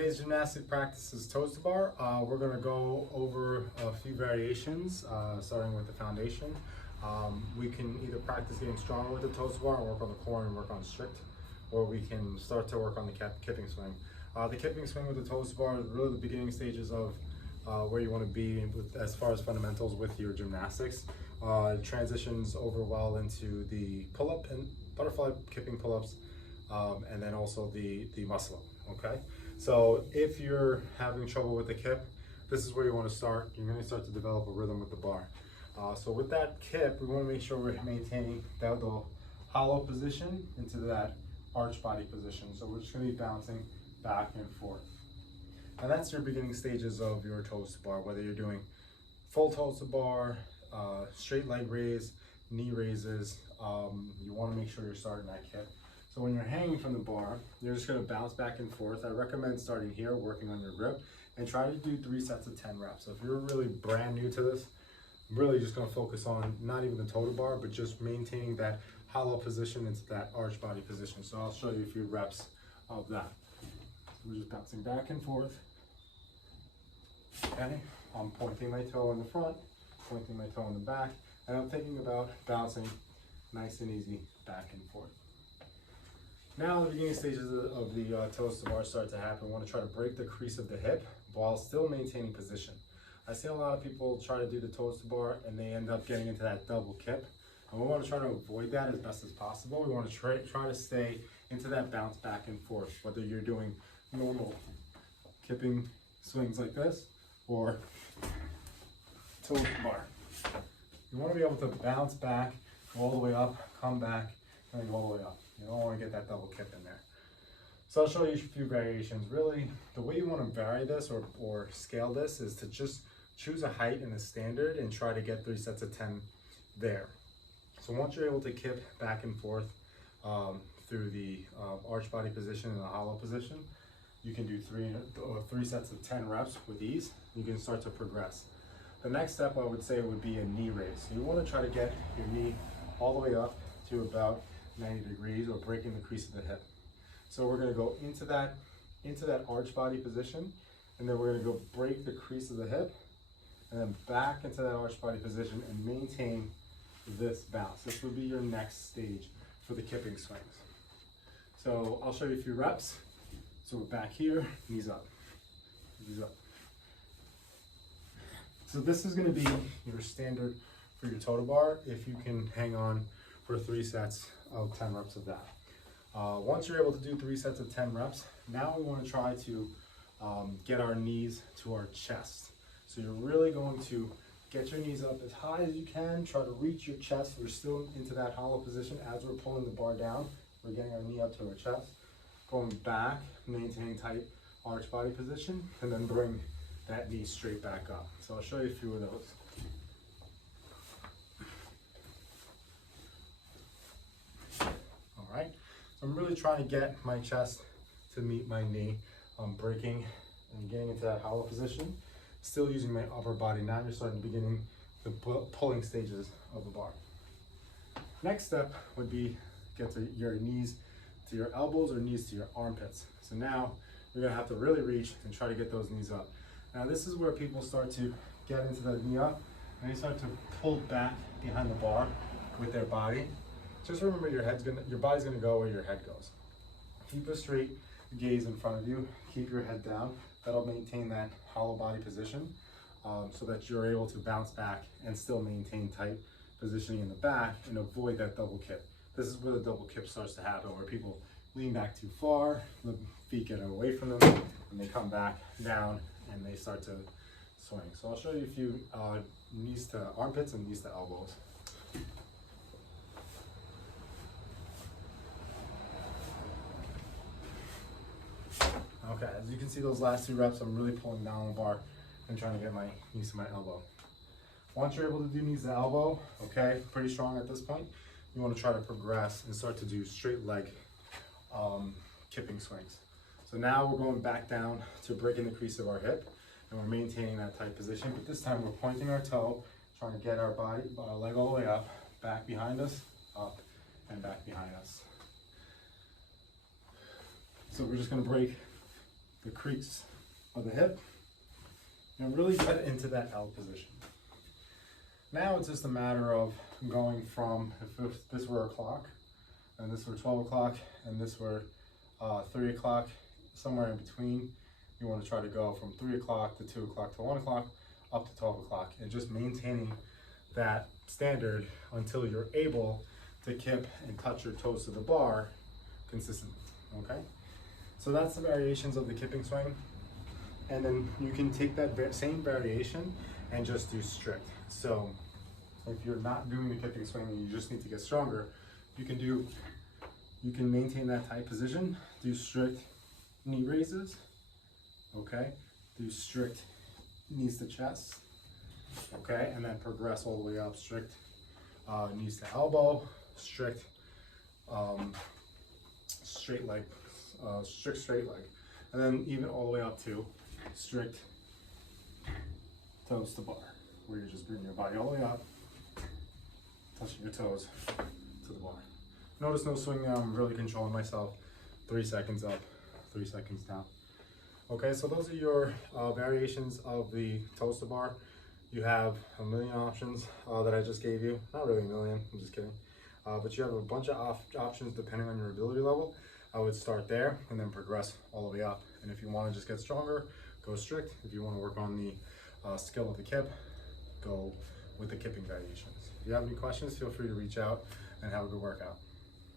today's gymnastic practice is toes to bar. We're going to go over a few variations, starting with the foundation. We can either practice getting stronger with the toes to bar and work on the core and work on strict, or we can start to work on the kipping swing. The kipping swing with the toes to bar is really the beginning stages of where you want to be as far as fundamentals with your gymnastics. It transitions over well into the pull-up and butterfly kipping pull-ups, and then also the muscle up, okay? So if you're having trouble with the kip, this is where you want to start. You're going to start to develop a rhythm with the bar. So with that kip, we want to make sure we're maintaining that little hollow position into that arch body position. So we're just going to be bouncing back and forth. And that's your beginning stages of your toes to bar, whether you're doing full toes to bar, straight leg raise, knee raises. You want to make sure you're starting that kip. So when you're hanging from the bar, you're just going to bounce back and forth. I recommend starting here, working on your grip, and try to do 3 sets of 10 reps. So if you're really brand new to this, I'm really just going to focus on not even the toe to bar, but just maintaining that hollow position into that arch body position. So I'll show you a few reps of that. We're just bouncing back and forth. Okay, I'm pointing my toe in the front, pointing my toe in the back, and I'm thinking about bouncing nice and easy back and forth. Now the beginning stages of the toes to bar start to happen. We want to try to break the crease of the hip while still maintaining position. I see a lot of people try to do the toes to bar and they end up getting into that double kip. And we want to try to avoid that as best as possible. We want to try to stay into that bounce back and forth, whether you're doing normal kipping swings like this or toes to bar. You want to be able to bounce back, go all the way up, come back, and then go all the way up. You don't want to get that double kip in there. So I'll show you a few variations. Really, the way you want to vary this or scale this is to just choose a height and a standard and try to get 3 sets of 10 there. So once you're able to kip back and forth through the arch body position and the hollow position, you can do 3 sets of 10 reps with ease. You can start to progress. The next step I would say would be a knee raise. So you want to try to get your knee all the way up to about 90 degrees or breaking the crease of the hip. So we're going to go into that arch body position, and then we're going to go break the crease of the hip and then back into that arch body position and maintain this bounce. This would be your next stage for the kipping swings. So I'll show you a few reps. So we're back here, knees up, knees up. So this is going to be your standard for your toe to bar if you can hang on for 3 sets of 10 reps of that. Once you're able to do 3 sets of 10 reps, now we want to try to get our knees to our chest. So you're really going to get your knees up as high as you can, try to reach your chest. We're still into that hollow position as we're pulling the bar down. We're getting our knee up to our chest. Going back, maintaining tight arch body position, and then bring that knee straight back up. So I'll show you a few of those. All right, so I'm really trying to get my chest to meet my knee. I'm breaking and getting into that hollow position, still using my upper body. Now you're starting beginning the pulling stages of the bar. Next step would be get to your knees to your elbows or knees to your armpits. So now you're gonna have to really reach and try to get those knees up. Now this is where people start to get into the knee up and they start to pull back behind the bar with their body. Just remember your body's gonna go where your head goes. Keep a straight gaze in front of you, keep your head down. That'll maintain that hollow body position so that you're able to bounce back and still maintain tight positioning in the back and avoid that double kip. This is where the double kip starts to happen, where people lean back too far, the feet get away from them, and they come back down and they start to swing. So I'll show you a few knees to armpits and knees to elbows. Okay, as you can see, those last 2 reps, I'm really pulling down the bar and trying to get my knees to my elbow. Once you're able to do knees to elbow, okay, pretty strong at this point, you want to try to progress and start to do straight leg kipping swings. So now we're going back down to breaking the crease of our hip, and we're maintaining that tight position, but this time we're pointing our toe, trying to get our leg all the way up, back behind us, up, and back behind us. So we're just going to break the crease of the hip and really get into that L position. Now it's just a matter of going from, if this were a clock, and this were 12 o'clock, and this were 3 o'clock, somewhere in between, you want to try to go from 3 o'clock to 2 o'clock to 1 o'clock, up to 12 o'clock, and just maintaining that standard until you're able to kip and touch your toes to the bar consistently, okay? So that's the variations of the kipping swing. And then you can take that same variation and just do strict. So if you're not doing the kipping swing and you just need to get stronger, you can maintain that tight position, do strict knee raises, okay? Do strict knees to chest, okay? And then progress all the way up, strict knees to elbow, strict straight leg, strict straight leg, and then even all the way up to strict toes to bar, where you're just bringing your body all the way up, touching your toes to the bar. Notice no swing now, I'm really controlling myself. 3 seconds up, 3 seconds down. Okay, so those are your variations of the toes to bar. You have a million options that I just gave you. Not really a million, I'm just kidding. But you have a bunch of options depending on your ability level. I would start there and then progress all the way up. And if you want to just get stronger, go strict. If you want to work on the skill of the kip, go with the kipping variations. If you have any questions, feel free to reach out and have a good workout.